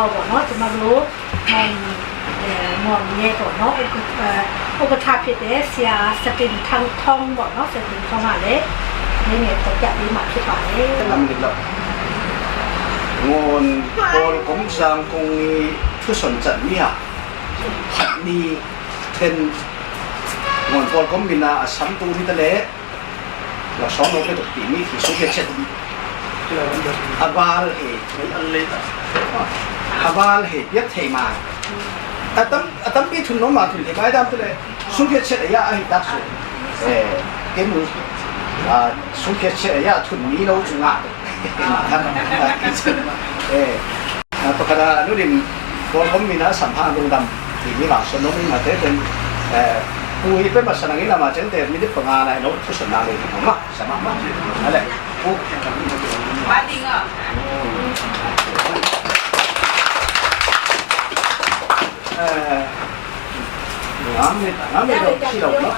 อบ่เนาะจะมารู้มันมอนเนี่ยก่อนเนาะอุปถัมภ์เพชรเสียสตินทางทองบ่เนาะสตินเข้ามาเลยนี่เนี่ยจะจับดีมาที่ป่าเลยทำนี่ละงอนโกลกงซางกงนี้ทุสนจันเนี่ยหัดนี้เทนงอนโกลกงบินาสัมตูนิตะเลเราสอนเราไปตกปีนี้ที่สุดเช่นอาบาลเหตุอาบาลเหตุยัดเทมาตั้มปีทุนน้องมาทุนเทมาได้ตั้มเลยสุดเช่นระยะไอ้ดักสุดเกมือสุดเช่นระยะทุนนี้เราจุงอ่ะครับประกาศนู่นดิโกลกงบินาสัมภาระลงดำที่นี่ว่าสนองนี่มาเต็มผู้ที่เป็นภาษาอังกฤษมาจังแต่ไม่ได้ฟังอะไรโน้ตทุกส่วนนาเลยผมว่าสามารถมาอะไรผู้บ้านจริงอ่ะน้ำไม่ดอกที่ดอกเนาะ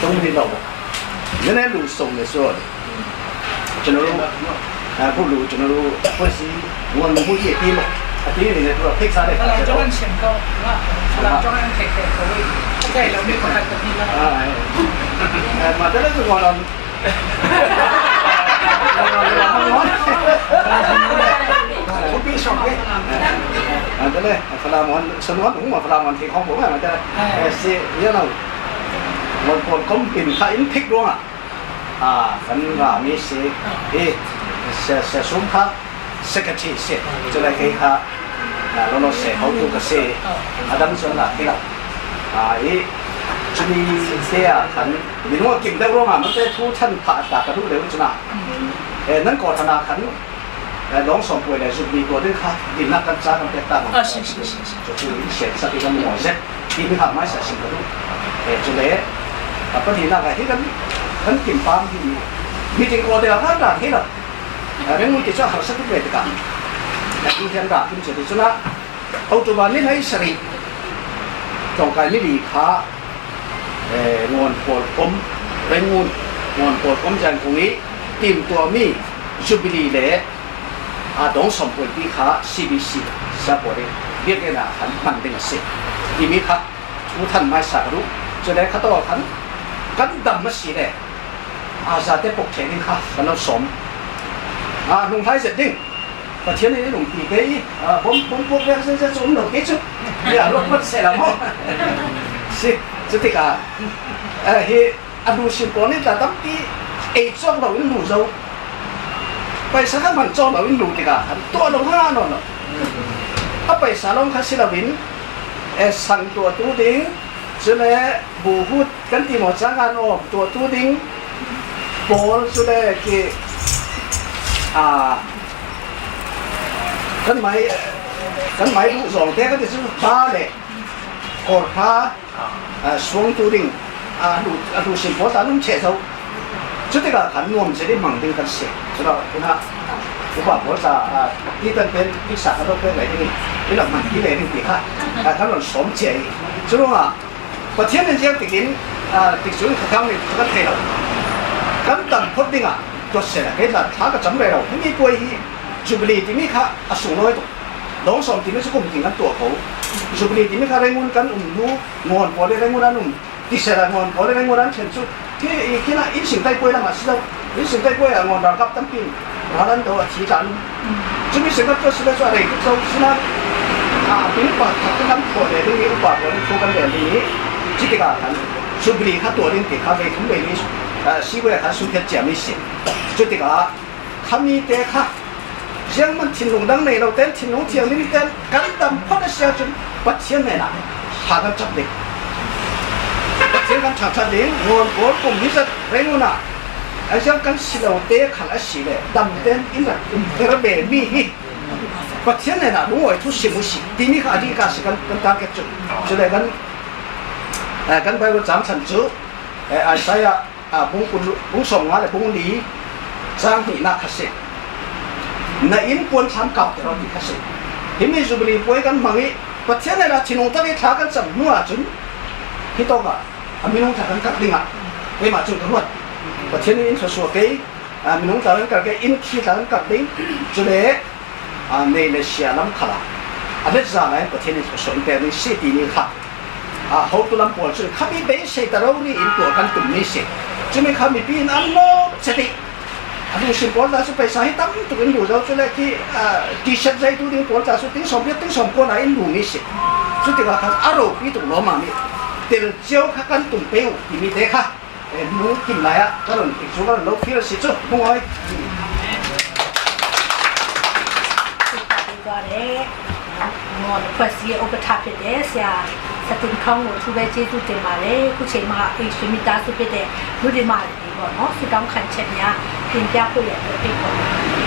ตรงที่ดอกนั่นแหละลูกส่งเลยส่วนจนรู้ผู้รู้จนรู้ผู้สิวันผู้ที่ที่มั้งที่นี่เนี่ยตัวพิกซาได้เราจะวันเฉียงก็ว่าเราจะวันแขกๆเขาเลยใช่เราไม่คนละคนที่แล้วมาแต่ละส่วนเราผู้พี่ชอบเลยแต่เลยฝรั่งมันสนุกผมว่าฝรั่งมันที่ของผมมันจะเสียเยอะหน่อยวันก่อนก็กินข้าวอินทิกด้วยฝันว่ามีเสียเสียสุ่มข้าวเสกที่เสียจะได้ให้ข้าเราเสียเขาตัวก็เสียดังส่วนละที่ละจุนีเสียขันมีน้องกินได้ร้องมันจะทุกท่านผ่าตัดกระดูกเร็วจุนะนั่นก่อนธนาขันร้องสองป่วยเลยจุนีตัวด้วยค่ะดินนักกันจ้ากันเตะตาจะช่วยเสียสติกันหมดเซ็ตที่ไม่ทำไม่เสียสิ่งกระดูกจุเล่ปฏินักที่กันกินปามที่มีจริงว่าเดี๋ยวท่านด่าที่ละเรื่องมือที่จะหาสักเวทกันแต่ที่ท่านด่าที่มันจะดีจุนะเอาตัวบ้านนี้ให้สริจงการไม่ดีค่ะงอนโผล่ก้มแรงงอนโผล่ก้มจันทร์ตรงนี้ทีมตัวมีจูบิลีเล่ดงสมบูรณ์ที่ขาCBCสะพอดีเรียกกันหันมันเป็นสิ่งที่มีค่ะทุกท่านไม่ทราบรู้จะได้ข้าตัวขันกันดำมาสีเลยอาซาเตปกเชนิค่ะกันเราสมลงท้ายเสร็จจริงประเทศนี้ลงตีเกยผมพวกเรื่องเส้นสมหนุกกี่ชุดอย่ารถมันเสียละมั้งสิจุดที่ก้าเฮ้อดูสิบคนนี่แต่ตั้งที่จ้องเราอินดูเจ้าไปสักมันจ้องเราอินดูที่ก้าตัวเราห้าโน่นไปสารลงคัสลาวินสั่งตัวตู้ดิ้งสุดเลยบูฮุดกันที่หมดสังการออกตัวตู้ดิ้งบอลสุดเลยที่กันไม่รู้สองเท่ากันที่สุดฟ้าเลยกอดฟ้าสวงตัวดิ่งดูสิพอตาลุ่มเฉยเขาจุดที่ก็ขันนวมจะได้มั่งดึงกันเสียใช่ไหมคุณฮะผมว่าพอจะที่เป็นพิษาเขาเป็นอะไรนี่นี่เรามันที่เลยนี่ดีค่ะถ้าเราสมเฉยจุดว่าประเทศนี้จะติดติดสุดเขาทำนี่เขาก็เทเรากันตั้งพุทธิงตัวเสียนะเห็นแล้วถ้าก็จำเลยเราไม่มีป่วยจูบลีที่มีค่ะสูงน้อยตัวน้องสองที่ไม่ใช่กลุ่มที่กันตัวเขาจูบลีที่มีค่ะแรงงานกันดูงอนพอได้แรงงานนั้นที่เสียงอนพอได้แรงงานนั้นเช่นสุดที่น่ะอินสิงไต้ป่วยแล้วมาสิเราอินสิงไต้ป่วยงอนเรากับตั้งปีร้านตัวที่กันจะมีสิ่งที่สุดสุดอะไรที่เขาสินะเป็นอุปสรรคที่ทำคนเลยที่มีอุปสรรคที่ทุกคนเดือดนี้ที่ที่กันจูบลีค่ะตัวนี้ที่เขาไปทุ่มไปนี้สิบวันเขาสุดที่จะไม่เสียจุดที่ก็เขามีแต่ค่ะยังมันทิ้งลงดังในเราเต้นทิ้งลงเที่ยวนี้เต้นกันดำพัดเสียจนปัดเสียไม่ละหากันจับเด็กปัดเสียกันจับเด็กงอนโกรธกลุ่มนี้จะเร่งน่ะไอ้ยังกันสิเราเตะขันไอ้สิเลยดำเต้นอินละเทระเบมีฮีปัดเสียไม่ละรู้ไอ้ทุกสิ่งทุกสิ่งที่มีข้าดีข้าสิกันตามแกจุดจะได้กันไปวันจันทร์ฉันจูไอ้สายบุ้งส่งมาเลยบุ้งดีสร้างหินักขสิในอินปวนทำกับเราที่ขสิที่มีจุบลีป่วยกันบางทีประเทศไหนล่ะที่น้องตั้งท้ากันจับนัวจุนที่โตก็มีน้องท้ากันกัดดิ่งไม่มาจุนกันหมดประเทศนี้อินสัวๆเกยมีน้องท้ากันกัดเกยอินขี้ท้ากันกัดดิ่งจุดเล่ ในเลเซียลำขลาอันนี้จะอะไรประเทศนี้สนแต่ในสิปีนี้ค่ะเขาตุลำปวดสุดข้ามีเบสเซตเรานี่อินตัวกันตุ่มนี่สิจะไม่ข้ามีปีนอันโน้สติอันนี้สิบวันละสุดไปสาเหตุตั้งตุ่มอยู่เราสุดเลยที่ดิฉันใจตัวนี้ปวดจะสุดที่สมเด็จที่สมควรอินดูนี่สิสุดที่ว่าเขาอารมณ์ปีตุ่มล้อมานี่เดี๋ยวเจ้าข้ากันตุ่มเปี้ยวที่มีเด็กค่ะนูกินอะไรอ่ะก็เลยอีกส่วนเราฟิลสิจุดมึงเอางอนเพื่อเสียอุปถัมภ์เด็กเสียสติข้องหนูทุเรศจุดเต็มมาเลยผู้เชี่ยวชาญอีกสมิตาสุดเด็ดรู้ดีมาเลยดีกว่าเนาะสุดท้ายขันเช็ดเนี้ยกินยาคุยอย่างเดียว